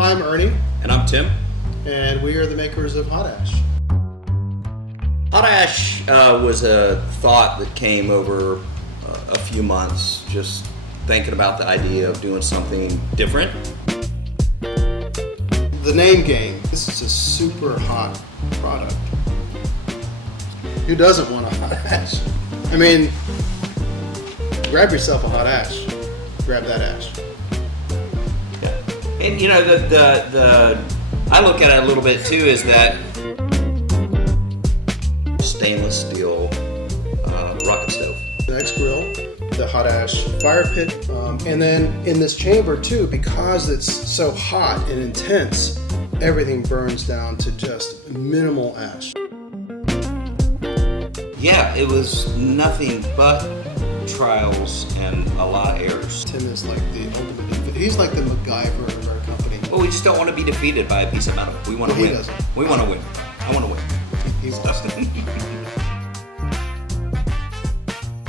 I'm Ernie, And I'm Tim. and we are the makers of Hot Ash. Hot ash was a thought that came over a few months, just thinking about the idea of doing something different. The name game. This is a super hot product. Who doesn't want a hot ash? I mean, grab yourself a hot ash. Grab that ash. Yeah. And you know, the I look at it a little bit too is that stainless steel rocket stove. The next grill, the hot ash fire pit, and then in this chamber too, because it's so hot and intense, everything burns down to just minimal ash. Yeah, it was nothing but trials and a lot of errors. Tim is like the ultimate. He's like the MacGyver of our company. Well, we just don't want to be defeated by a piece of metal. We want to Well, he win. doesn't. We want to win. I want to win. He's awesome.